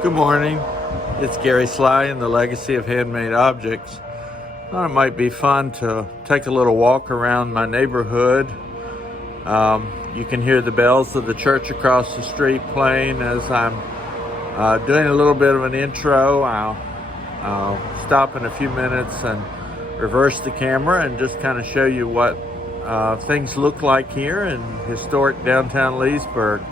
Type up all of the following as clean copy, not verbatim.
Good morning. It's Gary Sly in the Legacy of Handmade Objects. I thought it might be fun to take a little walk around my neighborhood. You can hear the bells of the church across the street playing as I'm doing a little bit of an intro. I'll stop in a few minutes and reverse the camera and just kind of show you what things look like here in historic downtown Leesburg.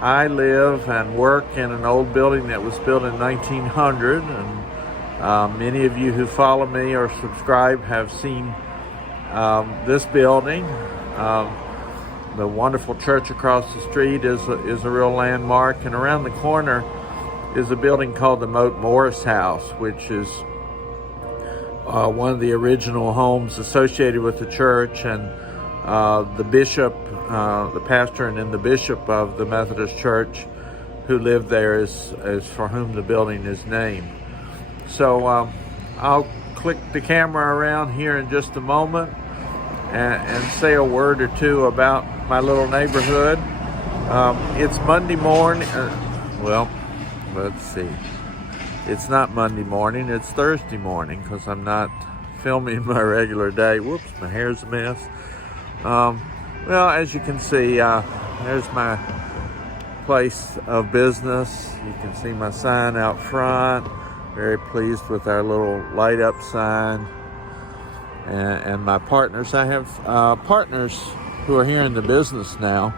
I live and work in an old building that was built in 1900, and many of you who follow me or subscribe have seen this building. The wonderful church across the street is a real landmark, and around the corner is a building called the Moat Morris House, which is one of the original homes associated with the church, and the bishop, the pastor, and then the bishop of the Methodist Church who lived there is for whom the building is named. So I'll click the camera around here in just a moment and say a word or two about my little neighborhood. It's Monday morning. Well, let's see. It's not Monday morning, it's Thursday morning because I'm not filming my regular day. Whoops, my hair's a mess. Well, as you can see, there's my place of business. You can see my sign out front. Very pleased with our little light up sign. And my partners. I have partners who are here in the business now.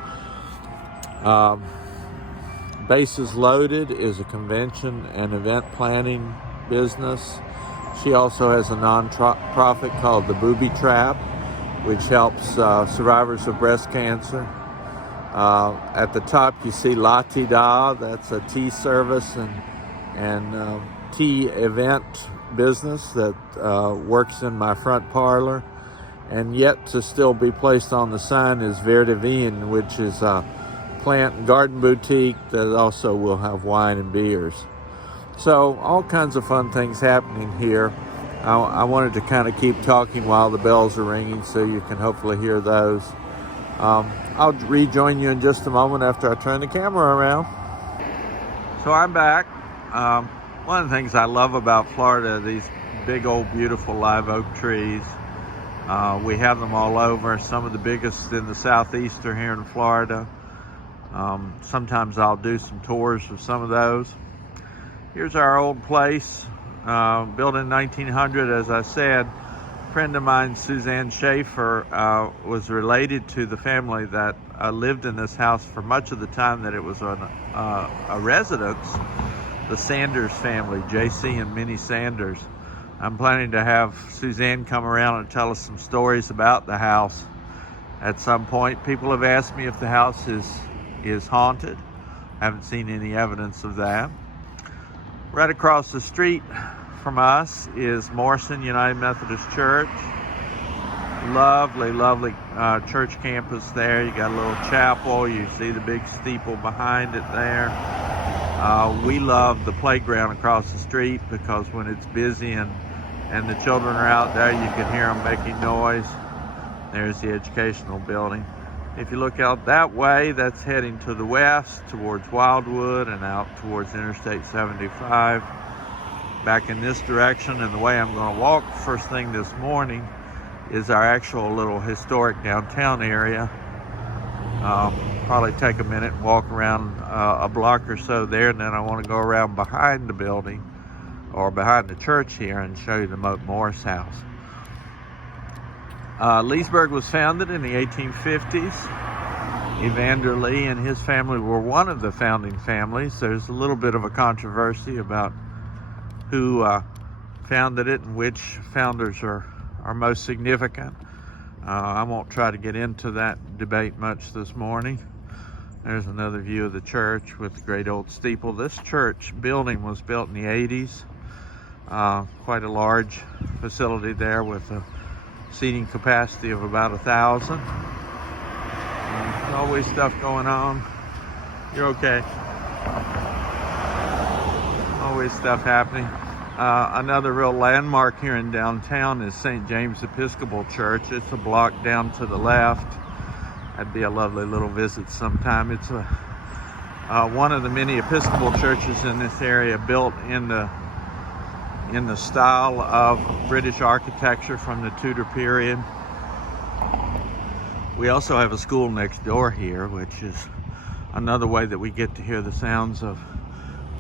Bases Loaded is a convention and event planning business. She also has a non-profit called the Booby Trap, which helps survivors of breast cancer. At the top you see La Ti Da, that's a tea service and tea event business that works in my front parlor. And yet to still be placed on the sign is Verde Vin, which is a plant and garden boutique that also will have wine and beers. So all kinds of fun things happening here. I wanted to kind of keep talking while the bells are ringing so you can hopefully hear those. I'll rejoin you in just a moment after I turn the camera around. So I'm back. One of the things I love about Florida, these big old beautiful live oak trees. We have them all over. Some of the biggest in the southeast are here in Florida. Sometimes I'll do some tours of some of those. Here's our old place. Built in 1900, as I said. A friend of mine, Suzanne Schaefer, was related to the family that lived in this house for much of the time that it was a residence, the Sanders family, J.C. and Minnie Sanders. I'm planning to have Suzanne come around and tell us some stories about the house at some point. People have asked me if the house is haunted. I haven't seen any evidence of that. Right across the street from us is Morrison United Methodist Church. Lovely, lovely church campus there. You got a little chapel. You see the big steeple behind it there. We love the playground across the street because when it's busy and the children are out there, you can hear them making noise. There's the educational building. If you look out that way, that's heading to the west towards Wildwood and out towards Interstate 75. Back in this direction, and the way I'm going to walk first thing this morning is our actual little historic downtown area. Probably take a minute and walk around a block or so there, and then I want to go around behind the building or behind the church here and show you the Moat Morris House. Leesburg was founded in the 1850s. Evander Lee and his family were one of the founding families. There's a little bit of a controversy about who founded it and which founders are most significant. I won't try to get into that debate much this morning. There's another view of the church with the great old steeple. This church building was built in the 80s. Quite a large facility there with a seating capacity of about 1,000. Always stuff going on. You're okay. Always stuff happening. Another real landmark here in downtown is St. James Episcopal Church. It's a block down to the left. That'd be a lovely little visit sometime. It's one of the many Episcopal churches in this area, built in the style of British architecture from the Tudor period. We also have a school next door here, which is another way that we get to hear the sounds of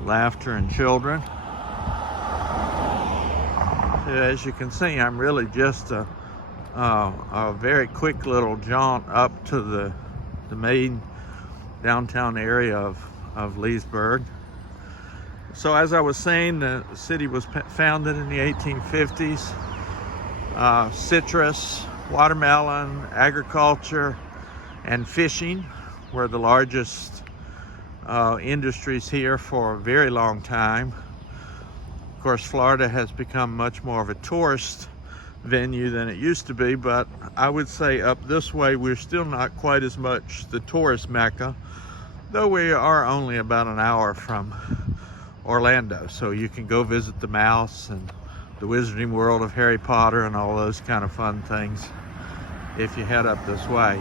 laughter and children. So as you can see, I'm really just a very quick little jaunt up to the main downtown area of Leesburg. So as I was saying, the city was founded in the 1850s. Citrus, watermelon, agriculture, and fishing were the largest industries here for a very long time. Of course, Florida has become much more of a tourist venue than it used to be, but I would say up this way we're still not quite as much the tourist mecca, though we are only about an hour from Orlando, so you can go visit the mouse and the Wizarding World of Harry Potter and all those kind of fun things if you head up this way.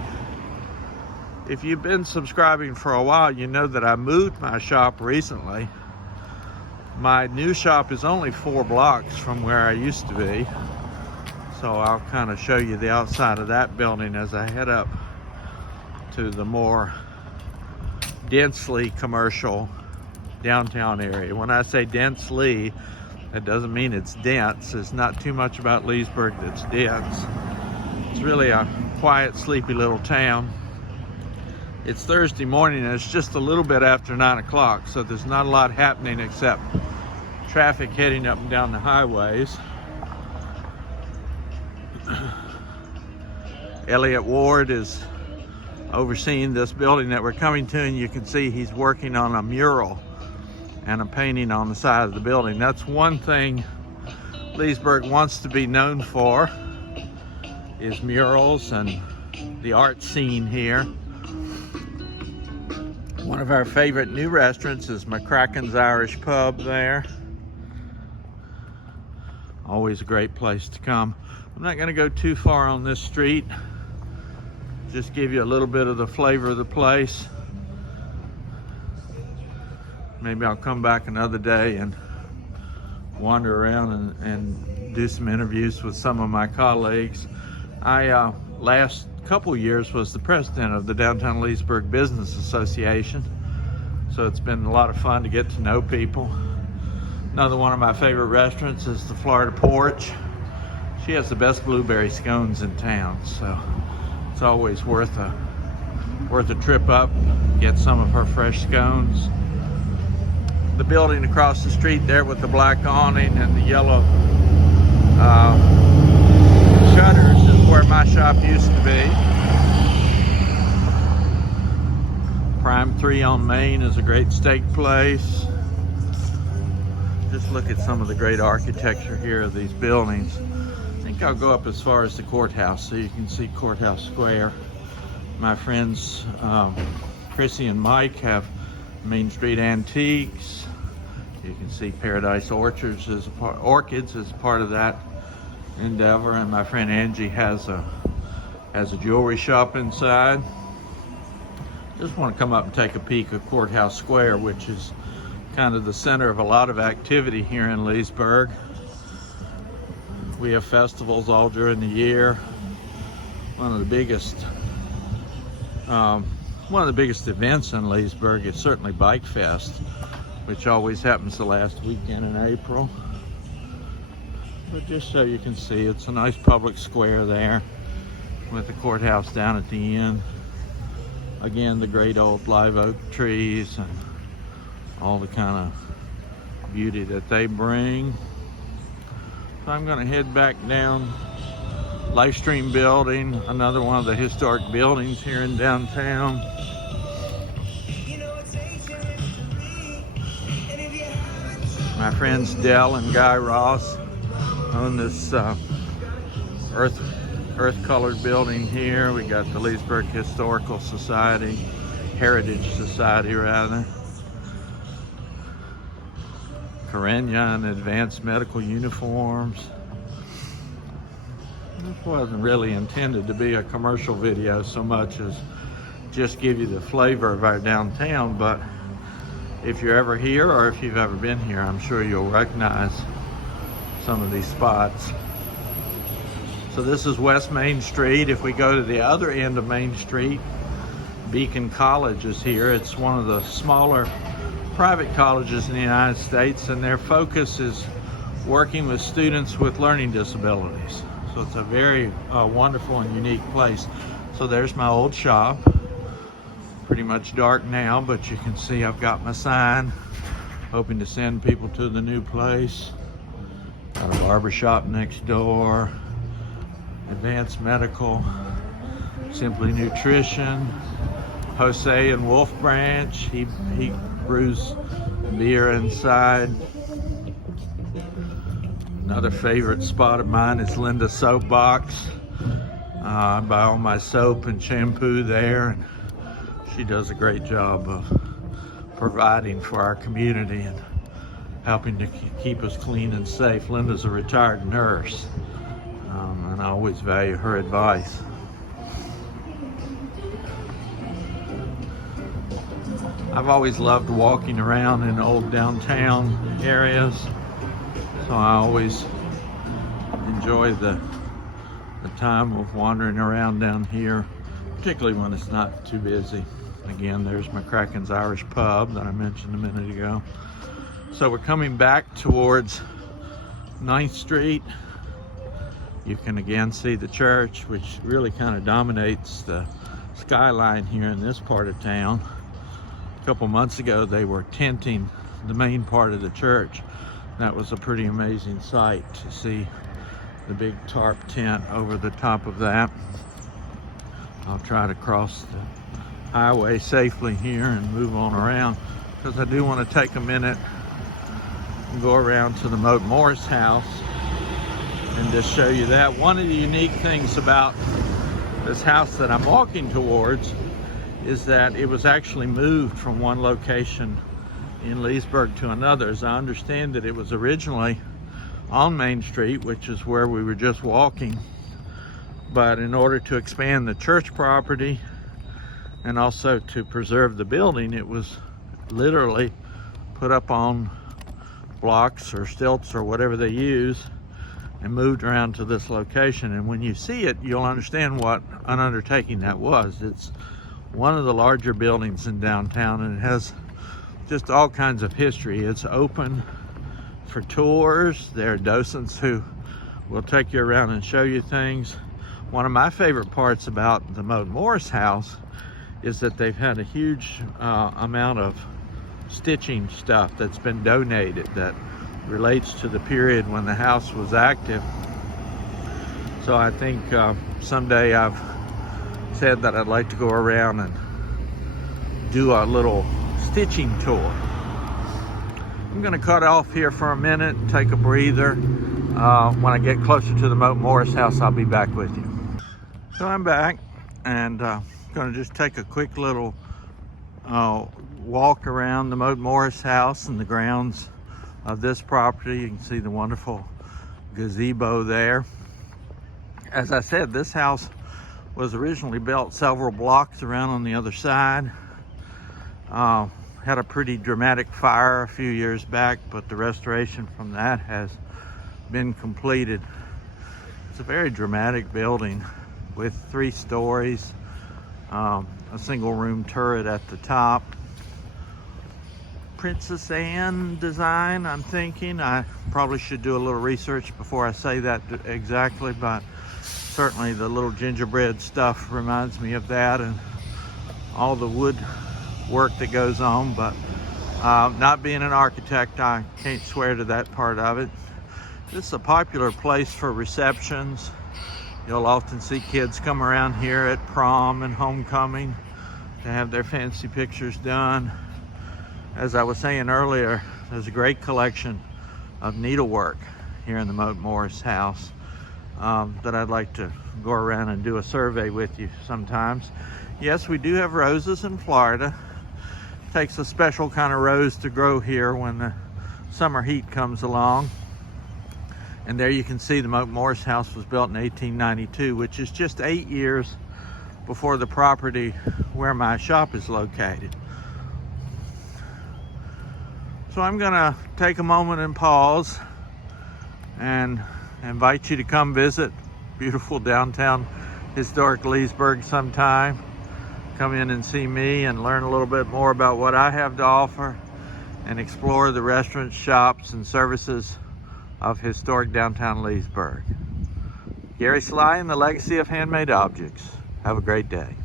If you've been subscribing for a while, you know that I moved my shop recently. My new shop is only 4 blocks from where I used to be, so I'll kind of show you the outside of that building as I head up to the more densely commercial downtown area. When I say densely, that doesn't mean it's dense. It's not too much about Leesburg that's dense. It's really a quiet, sleepy little town. It's Thursday morning and it's just a little bit after 9 o'clock, so there's not a lot happening except traffic heading up and down the highways. Elliott Ward is overseeing this building that we're coming to, and you can see he's working on a mural and a painting on the side of the building. That's one thing Leesburg wants to be known for, is murals and the art scene here. One of our favorite new restaurants is McCracken's Irish Pub there. Always a great place to come. I'm not going to go too far on this street. Just give you a little bit of the flavor of the place. Maybe I'll come back another day and wander around and do some interviews with some of my colleagues. I last couple years was the president of the Downtown Leesburg Business Association, so it's been a lot of fun to get to know people. Another one of my favorite restaurants is the Florida Porch. She has the best blueberry scones in town, so it's always worth a trip up, get some of her fresh scones. The building across the street there with the black awning and the yellow shutters is where my shop used to be. Prime 3 on Main is a great steak place. Just look at some of the great architecture here of these buildings. I think I'll go up as far as the courthouse so you can see Courthouse Square. My friends Chrissy and Mike have Main Street Antiques. You can see Paradise Orchids as part of that endeavor, and my friend Angie has a jewelry shop inside. Just want to come up and take a peek at Courthouse Square, which is kind of the center of a lot of activity here in Leesburg. We have festivals all during the year. One of the biggest events in Leesburg is certainly Bike Fest, which always happens the last weekend in April. But just so you can see, it's a nice public square there with the courthouse down at the end. Again, the great old live oak trees and all the kind of beauty that they bring. So I'm going to head back down Livestream Building, another one of the historic buildings here in downtown. My friends Dell and Guy Ross own this earth-colored building here. We got the Leesburg Historical Society, Heritage Society rather. Karenya and Advanced Medical Uniforms. This wasn't really intended to be a commercial video so much as just give you the flavor of our downtown, but if you're ever here or if you've ever been here, I'm sure you'll recognize some of these spots. So this is West Main Street. If we go to the other end of Main Street, Beacon College is here. It's one of the smaller private colleges in the United States, and their focus is working with students with learning disabilities. So it's a very wonderful and unique place. So there's my old shop. Pretty much dark now, but you can see I've got my sign, hoping to send people to the new place. Got a barber shop next door, Advanced Medical, Simply Nutrition, Jose and Wolf Branch. He brews beer inside. Another favorite spot of mine is Linda's Soap Box. I buy all my soap and shampoo there, and she does a great job of providing for our community and helping to keep us clean and safe. Linda's a retired nurse, and I always value her advice. I've always loved walking around in old downtown areas, so I always enjoy the time of wandering around down here, particularly when it's not too busy. Again, there's McCracken's Irish Pub that I mentioned a minute ago. So we're coming back towards 9th Street. You can again see the church, which really kind of dominates the skyline here in this part of town. A couple months ago, they were tenting the main part of the church. That was a pretty amazing sight to see the big tarp tent over the top of that. I'll try to cross the highway safely here and move on around, because I do want to take a minute and go around to the Moat Morris house and just show you that. One of the unique things about this house that I'm walking towards is that it was actually moved from one location in Leesburg to another. As I understand it, it was originally on Main Street, which is where we were just walking, but in order to expand the church property and also to preserve the building, it was literally put up on blocks or stilts or whatever they use and moved around to this location. And when you see it, you'll understand what an undertaking that was. It's one of the larger buildings in downtown, and it has just all kinds of history. It's open for tours. There are docents who will take you around and show you things. One of my favorite parts about the Moat Morris house is that they've had a huge amount of stitching stuff that's been donated that relates to the period when the house was active. So I think someday I've said that I'd like to go around and do a little stitching tour. I'm going to cut off here for a minute and take a breather. When I get closer to the Moat Morris house, I'll be back with you. So I'm back, and going to just take a quick little walk around the Moat Morris house and the grounds of this property. You can see the wonderful gazebo there. As I said, this house was originally built several blocks around on the other side. Had a pretty dramatic fire a few years back, but the restoration from that has been completed. It's a very dramatic building with 3 stories, a single room turret at the top. Princess Anne design, I'm thinking. I probably should do a little research before I say that exactly, but certainly the little gingerbread stuff reminds me of that, and all the wood work that goes on. But not being an architect, I can't swear to that part of it. This is a popular place for receptions. You'll often see kids come around here at prom and homecoming to have their fancy pictures done. As I was saying earlier, there's a great collection of needlework here in the Moat Morris house that I'd like to go around and do a survey with you sometimes. Yes, we do have roses in Florida. It takes a special kind of rose to grow here when the summer heat comes along. And there you can see the Moat Morris house was built in 1892, which is just 8 years before the property where my shop is located. So I'm gonna take a moment and pause and invite you to come visit beautiful downtown historic Leesburg sometime. Come in and see me and learn a little bit more about what I have to offer and explore the restaurants, shops, and services of historic downtown Leesburg. Gary Sly and the Legacy of Handmade Objects. Have a great day.